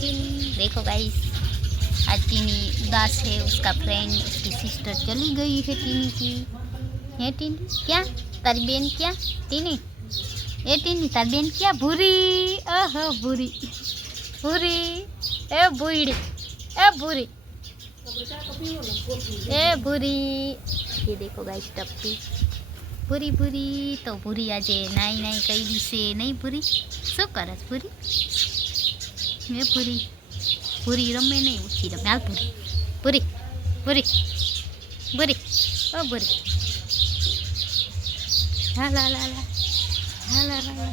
Tiny देखो guys, आज tiny उदास है। उसका फ्रेंड, उसकी सिस्टर चली गई है टीनी की। है टीनी क्या तारी बेन क्या टीनी? ए टीनी तारी बेन क्या? भूरी, ओहो भूरी भूरी, ए भूरी, ए भूरी, ए भूरी। ये देखो गाइस टप्पी भूरी भूरी। तो भूरी आज नाई नाई करी से नहीं भूरी? शू करस भूरी? ये भूरी भूरी रमे नहीं, उठी रमे। हाल भूरी भूरी भूरी भूरी, ओ भूरी, ला ला ला ला ला ला ला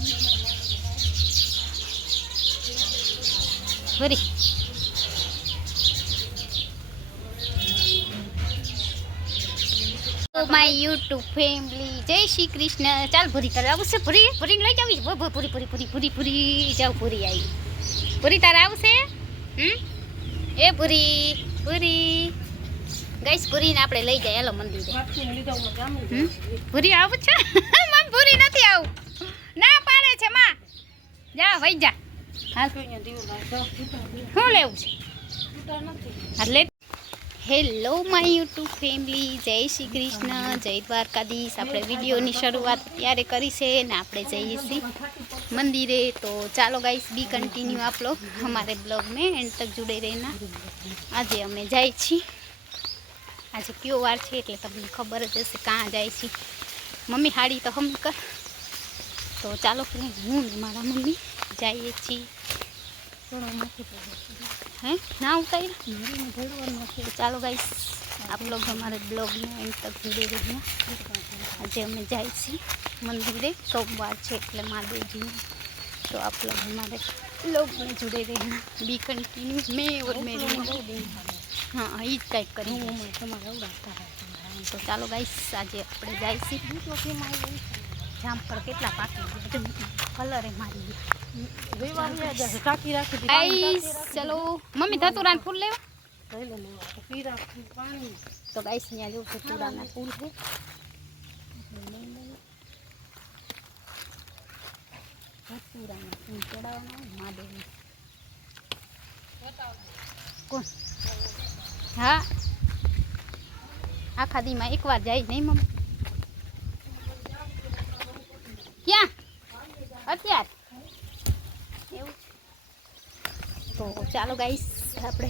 भूरी। माय यूट्यूब फैमिली, जय श्री कृष्ण। चाल भूरी कर आवशे, भूरी भूरी लई जावी। भूरी भूरी भूरी भूरी भूरी जाओ। भूरी आई भूरी तार आवशे? ए भूरी भूरी गाइस, भूरी ने આપણે લઈ જાય। હાલો મંદિરે। ભૂરી આવું છે? માં ભૂરી નથી આવું, ના પાડે છે માં। જા વઈ જા। હાલ શું લેવું છે? હાલ લે। હેલો માય યુટ્યુબ ફેમિલી, જય શ્રી કૃષ્ણ, જય દ્વારકાધીશ। આપણે વિડીયોની શરૂઆત ત્યારે કરી છે ને આપણે જઈએ છીએ મંદિરે। તો ચાલો ગાઈસ, બી કન્ટિન્યू आप लोग हमारे ब्लॉग में एंड तक जुड़े रहना। आज अमे जाए छी, आज क्यों वार है એટલે તમને ખબર જ હશે કાં જાય છે। મમ્મી હાડી તો હમ કર। તો ચાલો ફ્રેન્ડ, હું ને મારા મમ્મી જઈએ છીએ। हैं ना उतार। तो चलो गाइस, आप लोग हमारे ब्लॉग में एंड तक जुड़े रहना। आज हमें जाए मंदिर, सोमवार है એટલે महादेव। तो आप लोग हमारे ब्लॉग में जुड़े रहना, बी कंटिन्यू। मैं और मेरी हाँ ये टाइप करें। तो चलो गाइस, आज આપણે જાય છે। જામ પર કેટલા પાકી કલર એ મારી गाइस। चलो मम्मी धतूरा फूल ले। तो गाइस यहाँ जो धतूरा फूल है, धतूरा फूल चढ़ाना महादेव। कौन? हाँ आखा दी में एक बार जाए नहीं मम्मी? क्या अत्यार? तो चलो गाइस, આપણે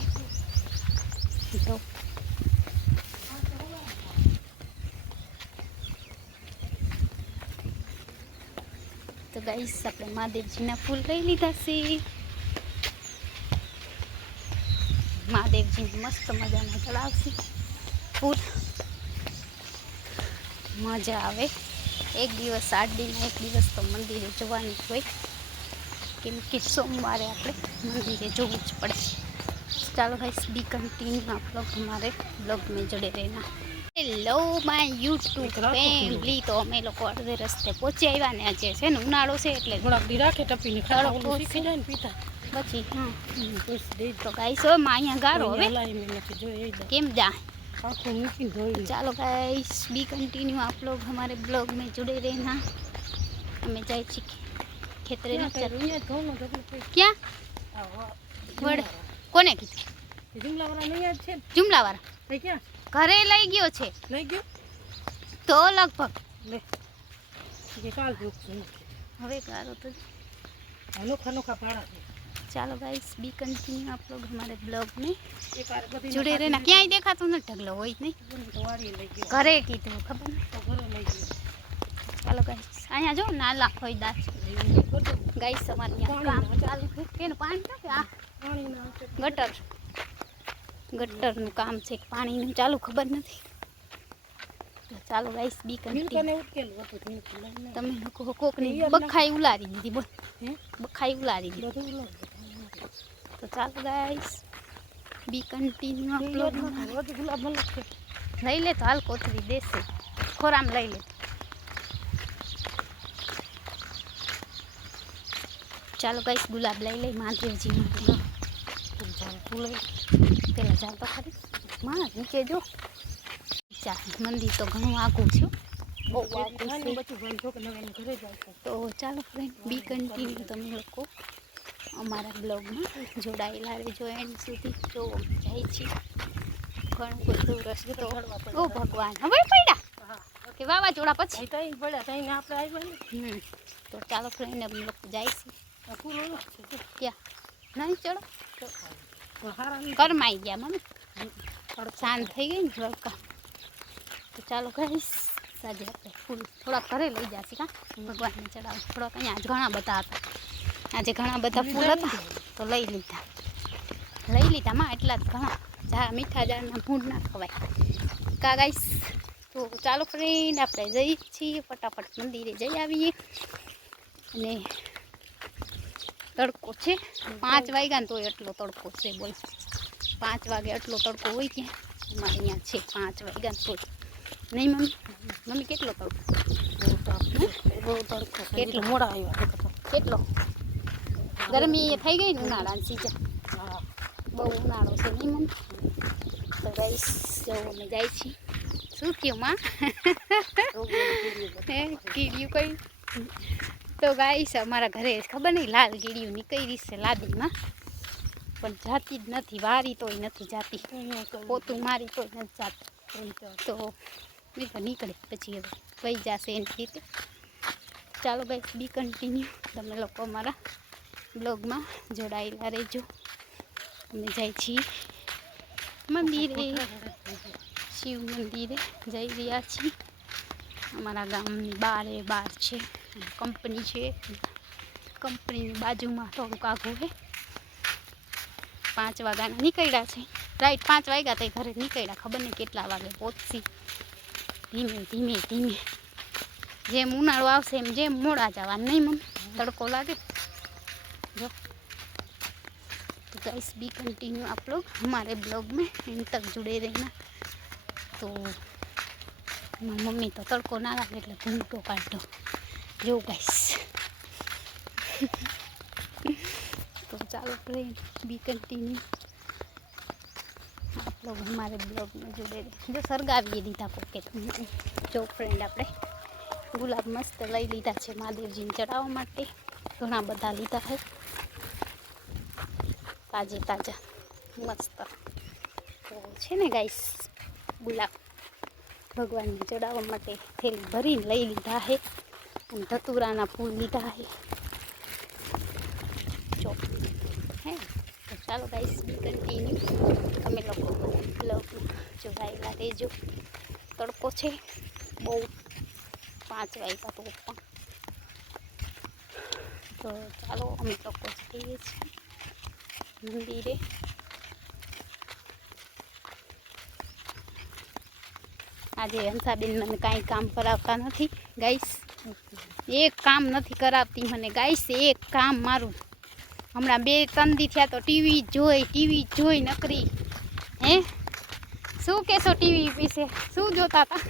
तो गाइस આપણે મહાદેવજીના ફૂલ લઈ લીધા છે। મહાદેવજી મસ્ત મજાના ચડાવશે ફૂલ, મજા આવે। એક દિવસ 8 दिन એક દિવસ તો મંદિરે જવાની હોય, કેમ કે સોમવારે આપણે મંदिरे जવું જ પડે। चलो गाइस, बी कंटिन्यू आप लोग हमारे ब्लॉग में जुड़े रहना। Hello my YouTube family. तो अमे लोग अर्धे रस्ते पहुंची आव्या ने आज छे ने उनाळो छे એટલે થોડાક દી રાખે ટપીને ખાવા ઓલું શીખી જાય ને પીતા પછી। હા તો ગાઈસ, હવે માં અહીંયા ગારો હવે કેમ જા આખો મૂકીને ધોઈ। ચાલો गाइस, बी कंटिन्यू आप लोग हमारे ब्लॉग में जुड़े रहना। અમે જાય छी खेतरे न चल। क्या वड़ कोने कीधुं? जुमलावाळा नहीं याद छे? जुमलावाळा ए क्या घरे लई गयो छे? लई गयो तो लगभग ले ये काल भूख छे हवे गारो तो अनोखा अनोखा पाड़ा। चलो गाइस, बी कंटिन्यू आप लोग हमारे ब्लॉग में जुड़े रहना। क्या ही देखा तुमने ढगलो होई नहीं? घरे कीधुं खबर नहीं तो घरे लई गयो। चलो गाइस, अहींया जो नाला खोईदा गाइस, हमारे यहाँ काम चालू है। केनु पाणी क्यांथी? आ गटर गटरનું કામ છે, પાણીનું ચાલુ ખબર નથી। ચાલો ગાઈસ, બી કંટિન્યુ। તમે લોકો કોકની બખાઈ ઉલારી દીધી, બોલ બખાઈ ઉલારી દીધી। તો ચાલો ગાઈસ, બી कंटिन्यू आप लोग લઈ લે તો હાલ કોથળી દેશે ખોરામ લઈ લે। ચાલો ગાઈસ, ગુલાબ લઈ લઈ મહાદેવજી માટે। પેલા જાવ તો ખરી માં નીચે જો। મંદિર તો ઘણું આગું છે, બહુ આગું છે। તો ચાલો ફ્રેન્ડ, બી कंटिन्यू તમે લોકો અમારા બ્લોગમાં જોડાયેલા રહેજો એન્ડ સુધી. જો જાય છે ઘણું બધું રસ્તો. ઓ ભગવાન, હવે પડ્યા કે વાવાઝોડા પછી તો ચાલો ફ્રેન્ડ અમે લોકો જાય છે ક્યાં નહીં ચડો કરમાઈ ગયા મમ્મી, શાંત થઈ ગઈ ને રડકા. તો ચાલો કહીશ સાંજે આપણે ફૂલ થોડાક ઘરે લઈ જશે કાં ભગવાનને ચડાવ. થોડાક અહીંયા ઘણા બધા હતા, આજે ઘણા બધા ફૂલ હતા તો લઈ લીધા માં એટલા જ ઘણા. જા મીઠા ઝાડના ફૂલ ના ખવાય કા ગાઈસ. તો ચાલો ફ્રેન્ડ આપણે જઈએ છીએ ફટાફટ મંદિરે જઈ આવીએ. અને તડકો છે 5 વાગ્યા ને તોય એટલો તડકો છે બોલ. 5 વાગે એટલો તડકો હોય ત્યાં અમારે અહીંયા છે 5 વાગ્યા ને તોય નહીં મમ્મી કેટલો તડકો? બહુ તડકો. કેટલો મોડા આવ્યા? કેટલો ગરમી થઈ ગઈ ને ઉનાળાની સિઝન. બહુ ઉનાળો છે નહીં મમ્મી. તો ગાઈસ જવું અમે જાય છીએ. શું થયું માં? કીડ્યું કઈ? તો ગાઈસ અમારા ઘરે ખબર નહીં લાલ કીડીયું નીકળી છે લાદીમાં, પણ જાતી જ નથી. વારી તોય નથી જાતી, પોતું મારી તોય નથી જાતી. તો નીકળે પછી હવે વહી જશે એની રીતે. ચાલો ગાઈસ બી કન્ટિન્યુ. તમે લોકો અમારા બ્લોગમાં જોડાયેલા રહેજો. અમે જાય છીએ મંદિરે, શિવ મંદિરે જઈ રહ્યા છીએ. અમારા ગામની બહાર છે કંપની છે, કંપનીની બાજુમાં થોડુંક આઘું છે. 5 વાગ્યાના નીકળ્યા છે, રાઈટ 5 વાગ્યા તો ઘરે નીકળ્યા. ખબર નહીં કેટલા વાગે પહોંચશી. ધીમે જેમ ઉનાળો આવશે એમ જેમ મોડા જવાનું નહીં મમ્મી, તડકો લાગે. જો तो गाइस बी कंटिन्यू आप लोग हमारे ब्लॉग में इन तक जुड़े रहना. तो मम्मी तो तड़को ना लगे એટલે ઘૂંટો કાઢો જો ગાइस. तो चलो फ्रेंड बी कंटिन्यू आप लोग हमारे ब्लॉग में जुड़े रहे. जो सरगावी दीधा कोके जो फ्रेंड આપણે ગુલાબ મસ્ત લઈ લીધા છે મહાદેવજીને ચડાવવા માટે. ઘણા બધા લીધા છે તાજા મસ્ત. તો છે ને ગાઈસ ગુલાબ ભગવાનને ચડાવવા માટે થેલી ભરીને લઈ લીધા છે. અને ધતુરાના ફૂલ લીધા છે. જો હે તો ચાલો ગાઈસ બી કન્ટિન્યુ. તમે લોકો બ્લોગમાં જોડાયેલા રહેજો. તડકો છે બહુ, 5 વાગ્યા તો પણ. તો ચાલો અમે લોકો જઈએ છીએ મંદિરે. આજે હંસાબેન મને કાંઈ કામ કરાવતા નથી ગાઈસ. એક કામ નથી કરાવતી મને ગાઈસ, એક કામ મારું. હમણાં 2-3 દી થયા તો ટીવી જોઈ નકરી. હે શું કહેશો ટીવી વિશે? શું જોતા હતા?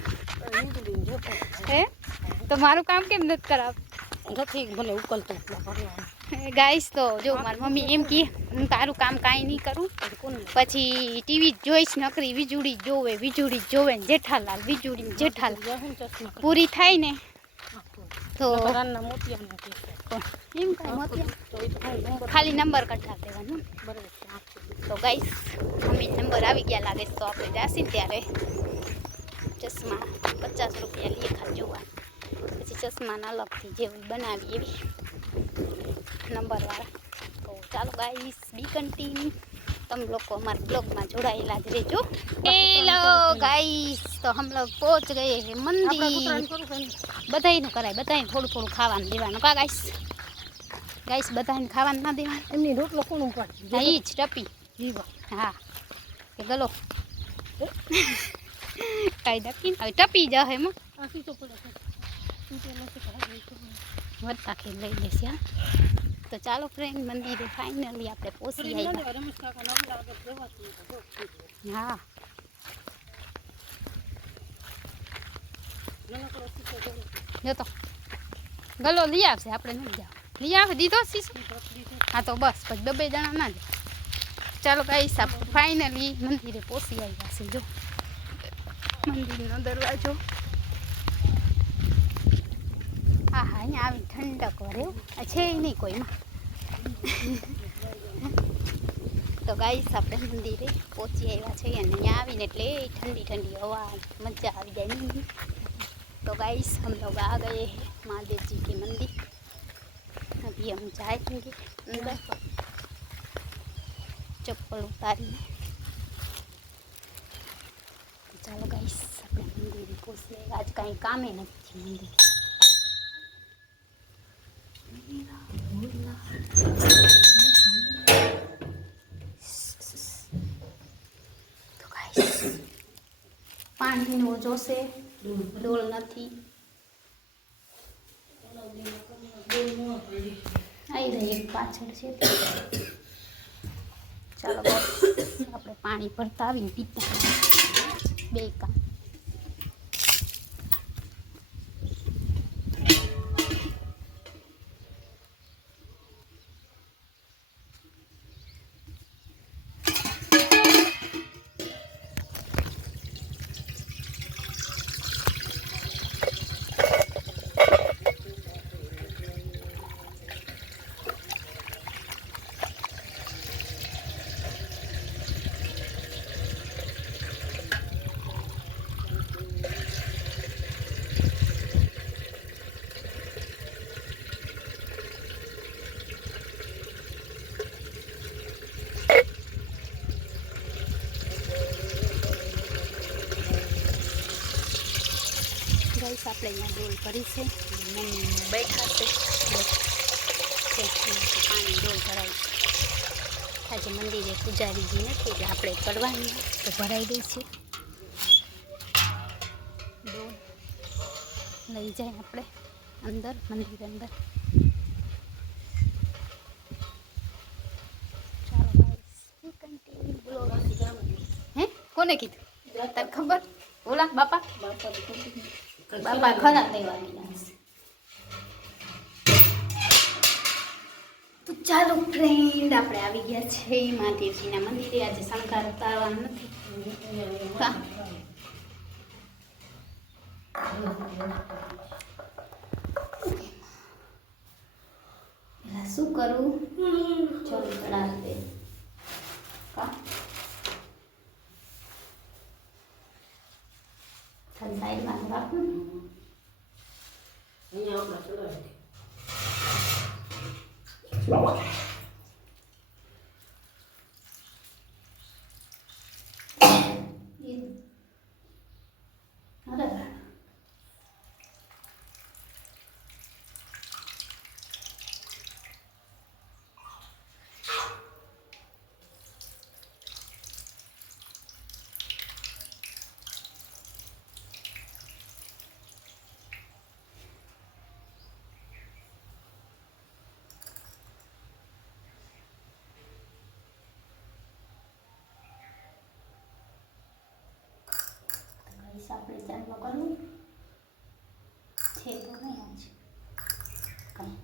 હે તો મારું કામ કેમ નથી કરાવતું? નથી મને ઉકલતો ગાઈસ. તો જો મારી મમ્મી એમ કહે હું તારું કામ કાંઈ નહીં કરું, પછી ટીવી જોઈશ નકરી. વીજળી જોવે ને જેઠાલાલ પૂરી થાય ને તો એમ કાંઈ ખાલી નંબર કઢાવી દેવાનું. તો ગાઈસ મમ્મી નંબર આવી ગયા લાગે તો આપણે જાસી ત્યારે ચશ્મા 50 રૂપિયા લઈએ ખાલી જોવા. પછી ચશ્માના અલગથી જેવી બનાવી એવી નંબરવાળા. તો ચાલો ગાઈસ બી કન્ટિન્યુ. તમે લોકો અમારા બ્લોગમાં જોડાયેલા જ રહેજો. હેલો ગાઈસ, તો હમ લોગ પહોંચ ગए हैं મંદિર. બધાયનું કરાય, બધાને થોડું ખાવાનું દેવાનું કા ગાઈસ બધાને ખાવાનું ના દેવાનું. એમની રોટલો કોણ ઉપાડે? હા ઈ જ ટપી. હા કે ગલો કાંઈ ડકી હવે ટપી જશે એમાં વધતા ખેલ લઈ લેશે. હા તો ચાલો ફ્રેન્ડ મંદિરે ફાઇનલી આપણે પહોંચી આવ્યા. હા જો તો ગલો લઈ આવશે, આપણે નથી જાવ. લઈ આવે દીધો શીશો. હા તો બસ પછી 2 જણા ના જાય. ચાલો ગાઈસ આપણે ફાઇનલી મંદિરે પહોંચી આવ્યા છે. જો મંદિરનો દરવાજો. હા અહીંયા આવી ઠંડક વરે છે નહીં કોઈમાં. તો ગાઈસ આપણે મંદિરે પહોંચી આવ્યા છે અને અહીંયા આવીને એટલે ठंडी ठंडी हवा मजा आ जाए। तो गाइस हम लोग आ गए हैं महादेव जी के मंदिर। अभी हम जाएंगे अंदर चप्पल उतारी। तो चलो गाइस अपने मंदिर पहुँच ले। आज कहीं काम ही नहीं मंदिर। तो गाइस पाણીનો જોશે ડોલ નથી આવી રહી એક પાછળ છે। ચાલો બસ આપણે પાણી ભરતા આવીને પીતા બે કામ। गाइस આપણે અહીંયા ડોલ ભરી છે। મમ્મી બેઠા છે પાણી ડોલ ભરાય છે। આજે મંદિરે પૂજારીજી નથી એટલે આપણે કરવાની તો ભરાઈ ગઈ છે ડોલ। લઈ જાય આપણે અંદર મંદિર અંદર। ચાલો ગાઈસ કન્ટિન્યુ બ્લોગ। હે કોને કીધું તને ખબર? ઓલા બાપા બાપા ખરા દેવાની। તો ચાલો ફ્રેન્ડ આપણે આવી ગયા છે મહાદેવજીના મંદિરે। આજે શણગાર ઉતારવાનું નથી। શું કરું ચલ ચડાવી દે સાઈડમાં રાખું અહીંયા આપણે ચડાવી આપણે ચાલુ કરવું છે તો નહીં આજ કંઈ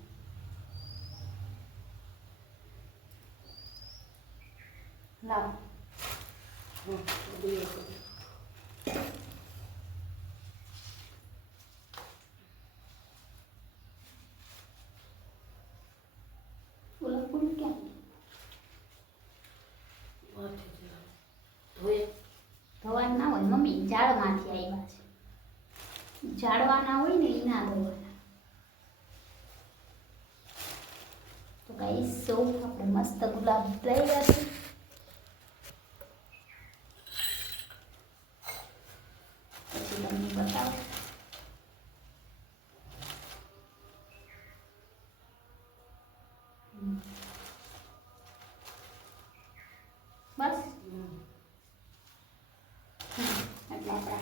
લાવ ઓલા ફૂલ ક્યાં ધોવાના ના હોય મમ્મી ઝાડમાંથી આવ્યા છે। ઝાડવાના હોય ને એ ના ધોવાના। તો ગાઈસ સૌ આપણે મસ્ત ગુલાબ લઈ ગયા છે। પછી તમને બતાવો બસ એટલે આપણા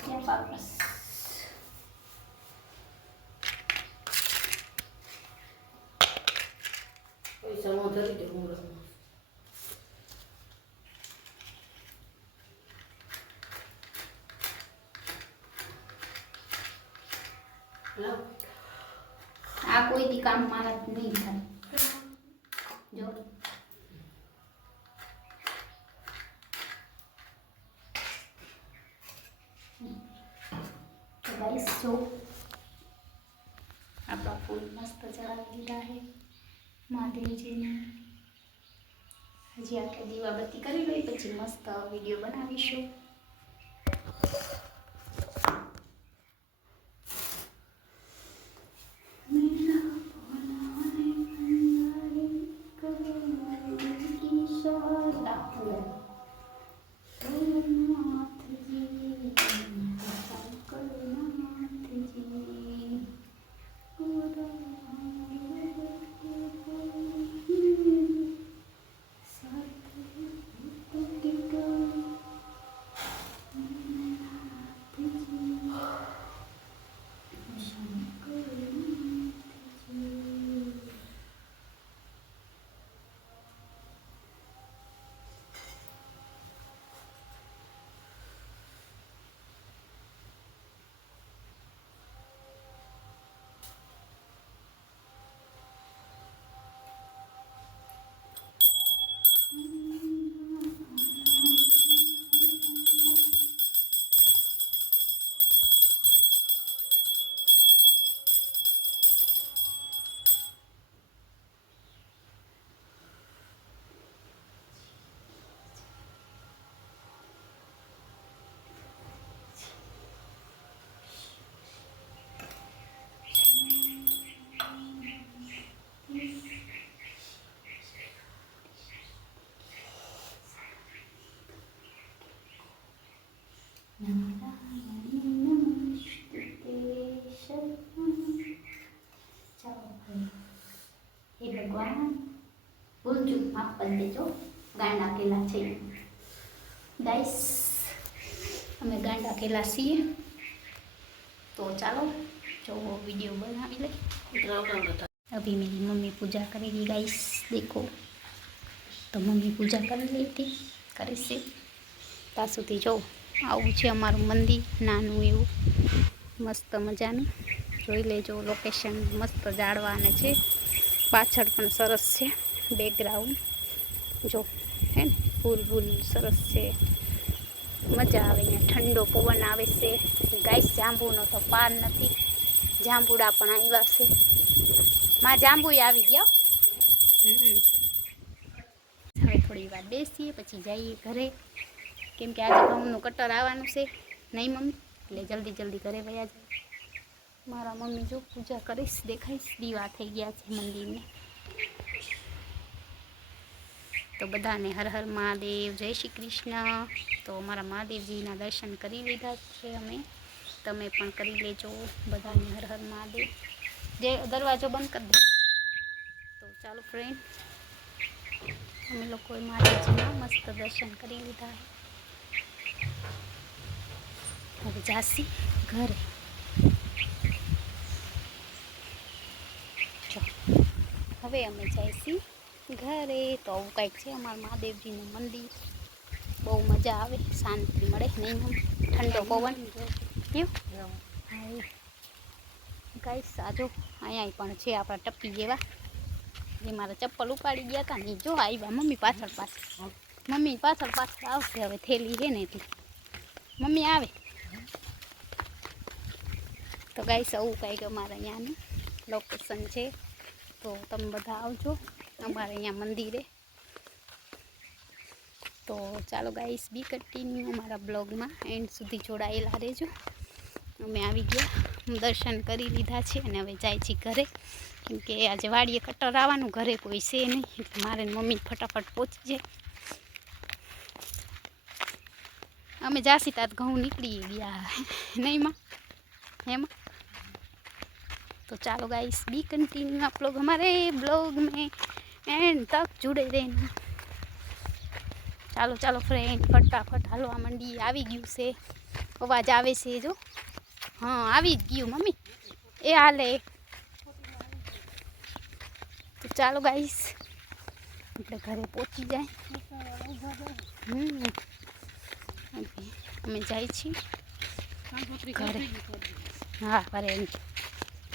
ક્યાં પાકસ પૈસા નો ધરી દે હું આ કોઈ દી કામ મારા નહીં થાય જો ગાઈસ જો આપણા ફૂલ મસ્ત છે। લીધા છે મહાદેવજીને. હજી આપણે દીવાબત્તી કરી લઈ પછી મસ્ત વિડીયો બનાવીશું. ભગવાન ભૂલચૂક માફ કરી દેજો, ગાંડા કેલા છે ગાઈસ, અમે ગાંડા કેલા છીએ. તો ચાલો જો વિડીયો બનાવી લે. अभी मेरी मम्मी पूजा करेगी गाइस, देखो तो मम्मी पूजा कर ली थी करे से ત્યાં સુધી જો આવું છે અમારું મંદિર નાનું એવું મસ્ત મજાનું. જોઈ લેજો લોકેશન મસ્ત જાળવાને છે, પાછળ પણ સરસ છે બેકગ્રાઉન્ડ જો હે ને, ફૂલ ફૂલ સરસ છે, મજા આવે. અહીંયા ઠંડો પવન આવે છે ગાઈસ. જાંબુનો તો પાર નથી, જાંબુડા પણ આવ્યા છે. માં જાંબુ આવી ગયા. હવે થોડી વાર બેસીએ પછી જઈએ ઘરે, કેમ કે આજે ઘઉંનું કટર આવવાનું છે નહીં મમ્મી, એટલે જલ્દી જલ્દી ઘરે વયા જાય. મારા મમ્મી જો પૂજા કરીશ, દેખાઈશ. દીવા થઈ ગયા છે મંદિરને. તો બધાને હર હર મહાદેવ, જય શ્રી કૃષ્ણ. તો અમારા મહાદેવજીના દર્શન કરી લીધા છે અમે, તમે પણ કરી લેજો. બધાને હર હર મહાદેવ. જે દરવાજો બંધ કરી દે. તો ચાલો ફ્રેન્ડ, અમે લોકોએ મહાદેવજીના મસ્ત દર્શન કરી લીધા. હવે જાસી ઘરે. હવે અમે જઈશી ઘરે. તો આવું કંઈક છે અમારું મહાદેવજીનું મંદિર. બહુ મજા આવે, શાંતિ મળે નહીં મમ્મી, ઠંડો પવન કેવું. હા ગાઈસ આજો અહીંયા પણ છે આપણા ટપ્પી જેવા, જે મારા ચપ્પલ ઉપાડી ગયા હતા ને જો આવ્યા મમ્મી પાછળ પાછળ. મમ્મી પાછળ પાછળ આવશે હવે, થેલી છે ને એટલે મમ્મી આવે. તો ગાઈસ આવું કંઈક અમારે અહીંયાનું લોકેશન છે. તો તમે બધા આવજો અમારે અહીંયા મંદિરે. તો ચાલો ગાઈસ બી કન્ટિન્યુ અમારા બ્લોગમાં એન્ડ સુધી જોડાયેલા રહેજો. અમે આવી ગયા, દર્શન કરી લીધા છે અને હવે જાય છે ઘરે, કેમ કે આજે વાડીએ કટર આવવાનું, ઘરે કોઈ છે નહીં એટલે મારે મમ્મી ફટાફટ પહોંચી જાય. અમે જાસી तात ઘઉં નીકળી ગયા નહીં માં એમાં. तो चलो गाइस बी कंटिन्यू आप लोग हमारे ब्लॉग में एंड तक जुड़े रहना. ચાલો ચાલો ફ્રેન્ડ ફટાફટ હાલવા મંડી. આવી ગયું છે, અવાજ આવે છે જો. હા આવી જ ગયું મમ્મી, એ હાલે. તો ચાલો ગાઈસ આપણે ઘરે પહોંચી જાય. અમે જાય છીએ ઘરે. હા ઘરે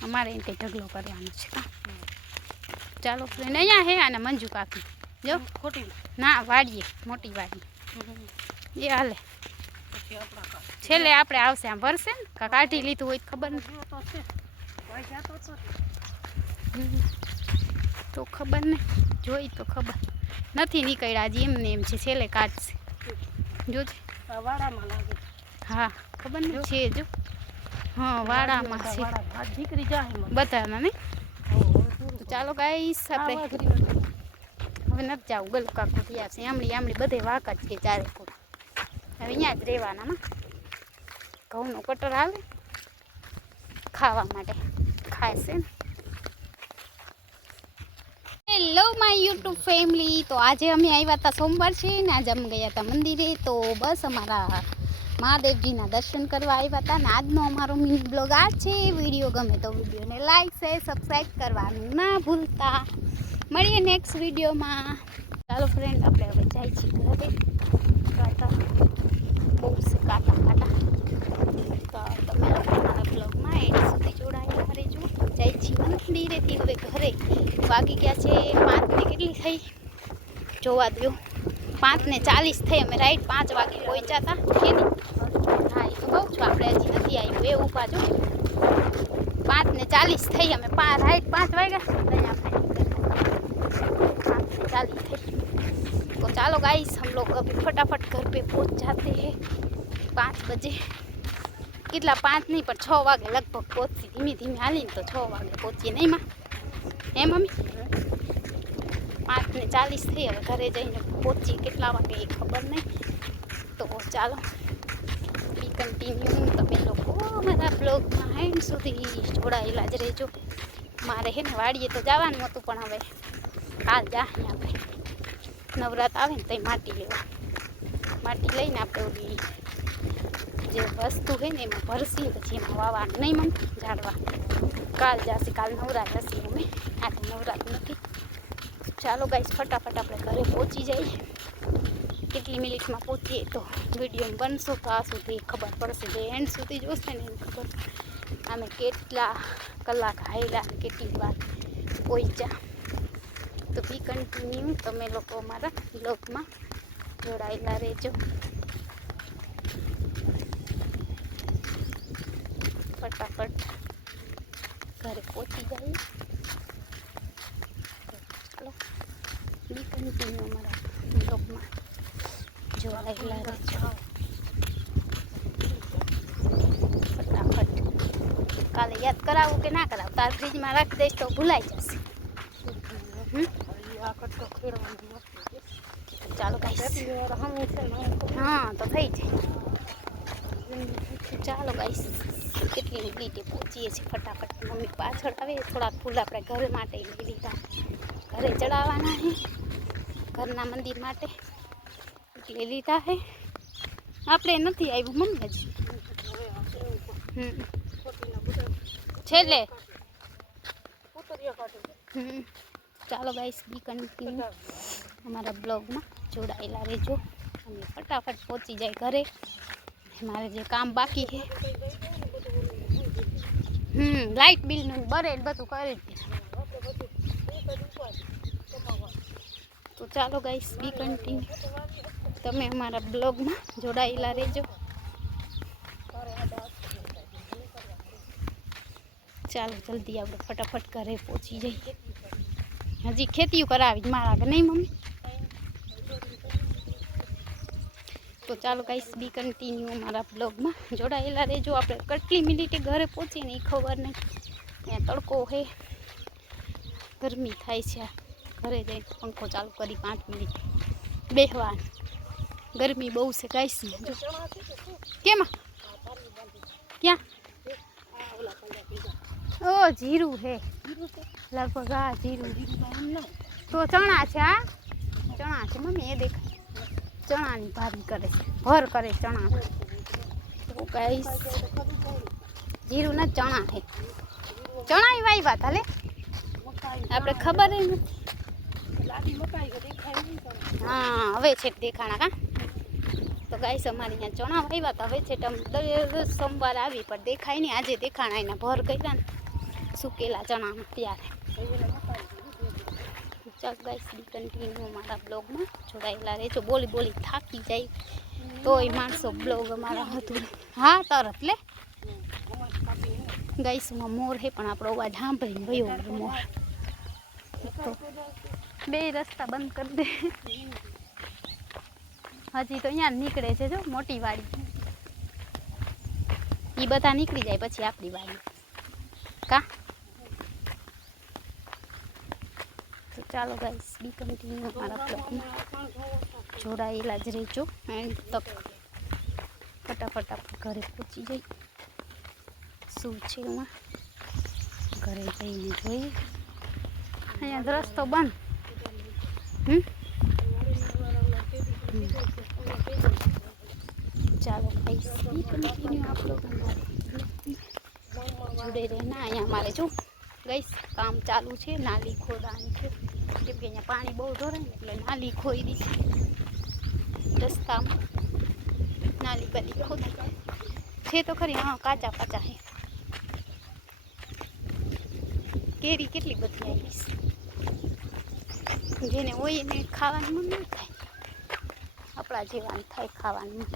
અમારે એમ કંઈ ઢગલો કરવાનો છે. ચાલો ફ્રેન્ડ અહીંયા હે અને મંજુ કાકી જો ખોટી ના વાડીએ મોટી વાડી એ હાલે. છેલ્લે આપણે આવશે આમ ભરશે ને કાઢી લીધું હોય ખબર નથી. તો ખબર ને જોઈ તો ખબર નથી નીકળ્યા હજી એમને એમ છે છેલ્લે કાઢશે જોજે વાડામાં લાગે હા ખબર ને છે જો હા વાડામાં છે દીકરી જાય બધાના ને તો ચાલો ગાઈસ આપણે હવે નથી જાવું ગલું કાકુ તૈયાર છે આમળી બધે વાક જ છે ચારે પૂરા હવે અહીંયા જ રહેવાના માં ઘઉંનો કટર આવે ખાવા માટે ખાય છે ને હેલો માય યુટ્યુબ ફેમિલી તો આજે અમે આવ્યા હતા સોમવાર છે ને આજે અમે ગયા હતા મંદિરે તો બસ અમારા મહાદેવજીના દર્શન કરવા આવ્યા હતા ને આજનો અમારો મિની બ્લોગ આ છે વિડીયો ગમે તો વિડીયોને લાઈક શેર સબસ્ક્રાઈબ કરવાનું ના ભૂલતા મળીએ નેક્સ્ટ વિડીયોમાં ચાલો ફ્રેન્ડ આપણે હવે જાય છીએ ઘરે કાંટા બહુ છે કાંટા તો તમે અમારા બ્લોગમાં એન્ડ સુધી જોડાયેલા રહેજો જાય છીએ મંદિરેથી હવે ઘરે વાગી ગયા છે 5 ને કેટલી થઈ જોવા દો 5:40 થઈ અમે રાઈટ 5 વાગે પહોંચ્યા હતા કે નહીં હા એ તો કહું છું આપણે હજી નથી આવ્યું એ ઊભા જો 5:40 થઈ અમે રાઈટ 5 વાગ્યા नहीं આપણે 5:40 થઈ तो चलो गाइस हम लोग अभी फटाफट घर पे पहुंच जाते हैं 5 बजे कितना 5 नहीं पर 6 वागे लगभग पहुंची धीमे धीमे हाली तो 6 वागे पहुंची नहीं माँ है मम्मी 5:40 थी હવે ઘરે જઈને પહોંચી કેટલા વાગે એ ખબર નહીં તો ચાલો બી કન્ટિન્યુ તમે લોકો મારા બ્લોગમાં એન્ડ સુધી જોડાયેલા જ રહેજો મારે હે ને વાડીએ તો જવાનું હતું પણ હવે કાલ જાય આપણે નવરાત આવે ને તો માટી લેવા માટી લઈને આપણે ઓલી જે વસ્તુ હોય ને એમાં ભરસી પછી એમાં વાવવાનું નહીં મમ્મી ઝાડવા કાલ જશે કાલ નવરાત હશે અમે આજે નવરાત નથી ચાલો ગાઈસ ફટાફટ આપણે ઘરે પહોંચી જઈએ કેટલી મિનિટમાં પહોંચીએ તો વિડીયો બનશો તો આ સુધી ખબર પડશે જે એન્ડ સુધી જોશે ને એને ખબર અમે કેટલા કલાક હાલ્યા કેટલી વાર પહોંચ્યા તો બી કન્ટિન્યુ તમે લોકો અમારા બ્લોગમાં જોડાયેલા રહેજો ફટાફટ ઘરે પહોંચી ગઈ ચાલો બી કન્ટિન્યુ અમારા બ્લોગમાં જોડાયેલા રહેજો ફટાફટ કાલે યાદ કરાવું કે ના કરાવું તાર ફ્રીજમાં રાખી દઈશ તો ભૂલાઈ જશે ચાલો ગાઈસ હા તો થઈ જાય ચાલો ગાઈસ કેટલી મિનિટે પહોંચીએ છીએ ફટાફટ મમ્મી પાછળ આવે થોડાક ફૂલ આપણે ઘર માટે લઈ લીધા ઘરે ચડાવવાના છે ઘરના મંદિર માટે લઈ લીધા છે આપણે નથી આવ્યું મમ્મી હજી છેલ્લે ચાલો ગાઈસ બી કન્ટિન્યુ અમારા બ્લોગમાં જોડાયેલા રહેજો અને ફટાફટ પહોંચી જાય ઘરે મારે જે કામ બાકી છે લાઇટ બિલનું બરે બધું કરી તો ચાલો ગાઈસ બી કન્ટિન્યુ તમે અમારા બ્લોગમાં જોડાયેલા રહેજો ચાલો જલ્દી આપણે ફટાફટ ઘરે પહોંચી જઈએ હજી ખેતીઓ કરાવી મારા કે નહીં મમ્મી તો ચાલો ગાઈસ બી કન્ટિન્યુ અમારા બ્લોગમાં જોડાયેલા રહેજો આપણે કેટલી મિનિટે ઘરે પહોંચીને એ ખબર નહીં ત્યાં તડકો છે ગરમી થાય છે ઘરે જઈને પંખો ચાલુ કરી 5 મિનિટ બેસવા ગરમી બહુ છે ગાઈસ જો કેમાં ક્યાં ઓ જીરું હે લગભગ આ જીરું તો ચણા છે હા ચણા છે મમ્મી એ દેખાય ચણાની ભારી કરે ભર કરે ચણા તો ગાઈસ જીરું ના ચણા છે ચણા વાવ્યા હતા લે આપણે ખબર નથી હા હવે છે દેખાણા કા તો ગાઈસ અમારી અહીંયા ચણા વાવ્યા હતા હવે છે સોમવાર આવી પણ દેખાય નહીં આજે દેખાણા એના ભર કર્યા ને સુકેલા ચણા ત્યારે ચાલ ગાઈસ કન્ટિન્યુ અમારા બ્લોગમાં જોડાયેલા રહેજો બોલી થાકી જાય તોય માણસો બ્લોગ અમારા હતું હા તરત લે ગાઈસમાં મોર હે પણ આપણો અવાજ સાંભળીને ગયો મોર તો બે રસ્તા બંધ કરી દે. હજી તો અહીંયા નીકળે છે જો મોટી વાડી, એ બધા નીકળી જાય પછી આપણી વાડી કા. તો ચાલો ગાઈસ બી કન્ટિન્યુ મારા બ્લોગમાં જોડાયેલા જ રહેજો એન્ડ તક. ફટાફટ આપણે ઘરે પહોંચી જઈ. શું છે એમાં ઘરે જઈને જોઈએ. અહીંયા રસ્તો બંધ. ચાલો ગાઈસ બી કન્ટિન્યુ આપ લોકો જોડે રહેના. અહીંયા અમારે જો ગાઈસ કામ ચાલુ છે, નાલી ખોદવાની છે, કેમ કે અહીંયા પાણી બહુ ઢોરાય ને એટલે નાલી ખોદી છે રસ્તામાં. નાલી બધી ખોદી છે તો ખરી. હા કાચા કાચા છે. કેરી કેટલી બધી આવી છે, જેને હોય એને ખાવાનું મન ન થાય, આપણા જેવાનું થાય ખાવાનું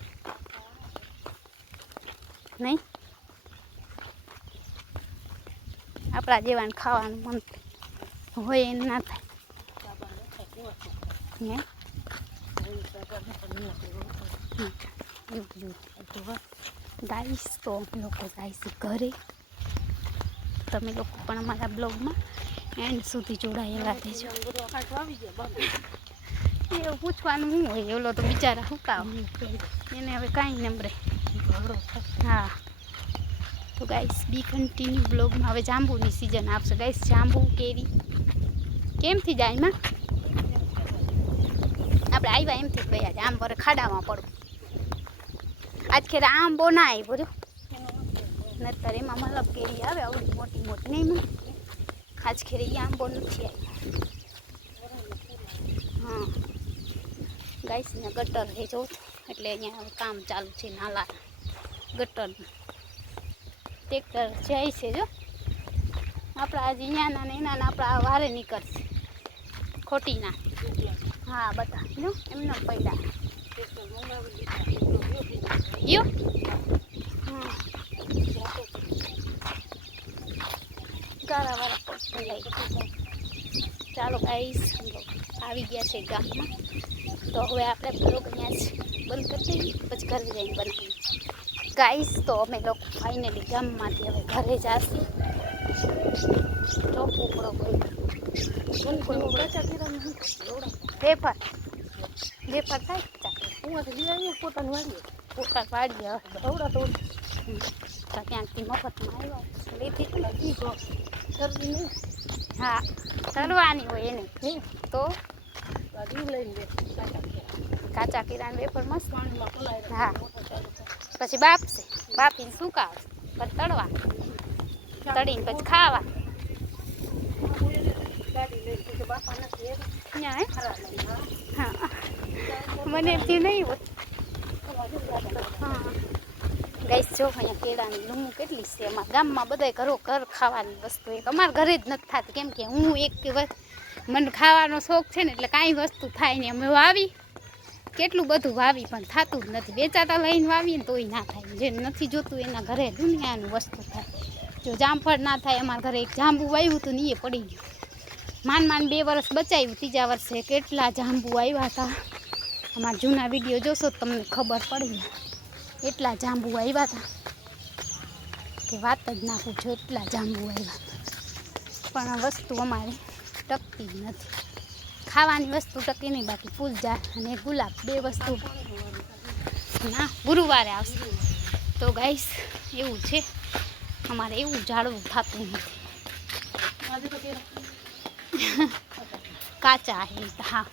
નહીં. આપણા જેવાને ખાવાનું મન હોય એને ના થાય. ગાઈસ તો અમે લોકો ગાઈશ ઘરે. તમે લોકો પણ અમારા બ્લોગમાં એન્ડ સુધી જોડાયેલા રહેજો. એવું પૂછવાનું શું હોય, એવલો તો બિચારા હુકાવ એને હવે કાંઈ નમરે. હા તો ગાઈસ બી કન્ટિન્યુ બ્લોગમાં. હવે જાંબુની સિઝન આવશે ગાઈસ. જાંબુ કેરી કેમથી જાય એમાં આપણે આવ્યા એમથી જ ગયા છે. આમ વરે ખાડામાં પડવું. આજ ખેર આંબો ના આવ્યો જો, નતર એમાં મતલબ કેરી આવે આવડી મોટી મોટી નહીં. આજ ખેર એ આંબો નથી આવ્યો. હા ગાઈસ અહીંયા ગટર છે જો, એટલે અહીંયા હવે કામ ચાલુ છે નાલા ગટરનું. ટ્રેક્ટર જાય છે જો. આપણા આજે અહીંયાના ને એના આપણા વારે નીકળશે ખોટીના. હા બધા જો એમને પડ્યા યો. હા ગારાવાળા પગ લઈ. ચાલો ગાઈસ આવી ગયા છે ગામમાં. તો હવે આપણે બ્લોગ અહીંયા જ બંધ કરી દઈએ, પછી ઘરે જઈને બનાવીએ ગાઈસ. તો અમે લોકો ફાઇનલી ગામમાંથી હવે ઘરે જશે. જો કુકડો વેફર વેફર થાય પોતાની વાડીએ ત્યાંથી મફતમાં આવ્યા લીધી. હા તરવાની હોય એને તો કાચા કેળાને વેફર મસ્ત. હા પછી બાફશે, બાફીને સુકાવશે, પછી તળવા, તળીને પછી ખાવા. હા મને એથી નહીં હોય. હા ગાઈસ જો અહીંયા કેળાની લૂમું કેટલી છે. અમારા ગામમાં બધા ઘરો ઘર ખાવાની વસ્તુ એક અમારા ઘરે જ નથી થતી, કેમ કે હું એક મને ખાવાનો શોખ છે ને એટલે કાંઈ વસ્તુ થાય ને અમે વાવી કેટલું બધું વાવી પણ થતું જ નથી. વેચાતા લઈને વાવીએ ને તોય ના થાય. જે નથી જોતું એના ઘરે દુનિયાનું વસ્તુ થાય. જો જામફળ ના થાય, અમારા ઘરે એક જાંબુ વાવ્યું હતું ને એ પડી ગયું. માંડ 2 વર્ષ બચાવ્યું, 3જા વર્ષે કેટલા જાંબુ આવ્યા હતા. અમારા જૂના વિડીયો જોશો તો તમને ખબર પડી. એટલા જાંબુ આવ્યા હતા કે વાત જ ના પૂછો. એટલા જાંબુ આવ્યા હતા પણ વસ્તુ અમારે ટકતી જ નથી. ખાવાની વસ્તુ ટકી નહીં, બાકી ફૂલઝાડ અને ગુલાબ 2 વસ્તુ ના ગુરુવારે આવશે. તો ગાઈસ એવું છે અમારે, એવું ઝાડવું થતું નથી. કાચા હે. હા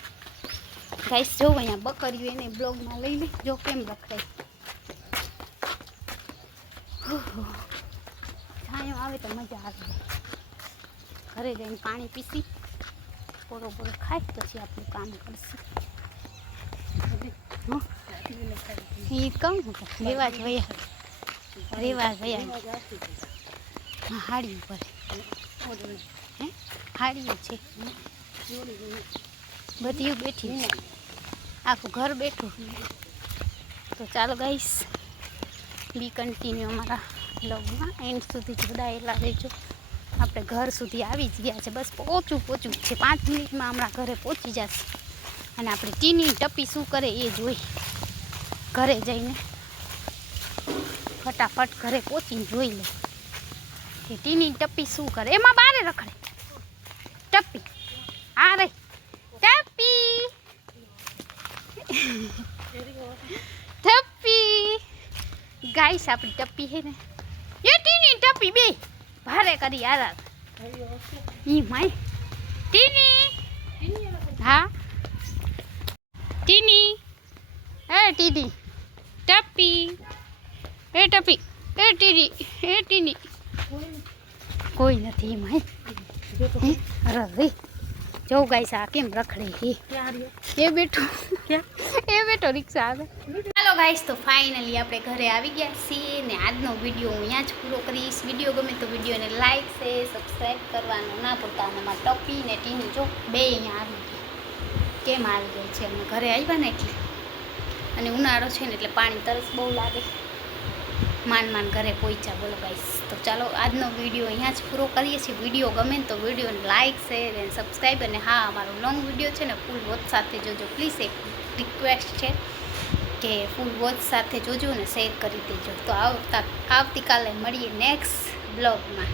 ગાઈસ જો અહીંયા બકરીઓ એને બ્લોગમાં લઈ લે. જો કેમ રખડાય. છાંયો આવે તો મજા આવે. ઘરે જઈને પાણી પીસી પોરો ખાય પછી આપણું કામ કરશું. એ કહું રેવા જ વયા, રેવા વયા. હા હાડી ઉપર હે હાડીઓ છે બધી બેઠી છે, આખું ઘર બેઠું. તો ચાલો ગાઈસ બી કન્ટિન્યુ અમારા બ્લોગમાં એન્ડ સુધી જોડાયેલા રહેજો. આપણે ઘર સુધી આવી જ ગયા છે, બસ પહોંચું છે. 5 મિનિટમાં હમણાં ઘરે પહોંચી જશે. અને આપણી ટીની ટપ્પી શું કરે એ જોઈ ઘરે જઈને ફટાફટ ઘરે પહોંચીને જોઈ લે કે ટીની ટપ્પી શું કરે. એમાં બારે રખડે ટપ્પી. આ રે ટપ્પી ટપ્પી ગાઈસ આપણી ટપ્પી છે ને એ ટીની ટપ્પી બે ભારે કરી યાર ઈ માય ટીની. હા ટીની એ ટીની ટપ્પી એ ટપ્પી એ ટીની એ ટીની કોઈ નથી એમાં. અરે રે જો ગાઈસ આ કેમ રખડે એ બેઠો રિક્ષા આવે. ચાલો ગાઈસ તો ફાઇનલી આપણે ઘરે આવી ગયા છીએ ને આજનો વિડીયો હું અહીંયા જ પૂરો કરીશ. વિડીયો ગમે તો વિડીયોને લાઈક છે સબસ્ક્રાઈબ કરવાનું ના ભૂલતા. અને મારા ટપ્પી ને ટીની જો બે અહીંયા આવી ગયા. કેમ આવી ગઈ છે અમે ઘરે આવ્યા ને એટલે. અને ઉનાળો છે ને એટલે પાણી તરસ બહુ લાગે. માન ઘરે પહોંચ્યા બોલો ગાઈસ. તો ચાલો આજનો વિડીયો અહીંયા જ પૂરો કરીએ છીએ. વિડીયો ગમે તો વિડીયોને લાઈક શેર અને સબસ્ક્રાઈબ. અને હા અમારો લોંગ વિડીયો છે ને ફૂલ વોચ સાથે જોજો પ્લીઝ. એક રિક્વેસ્ટ છે કે ફૂલ વોચ સાથે જોજો ને શેર કરી દેજો. તો આવતીકાલે મળીએ નેક્સ્ટ બ્લોગમાં.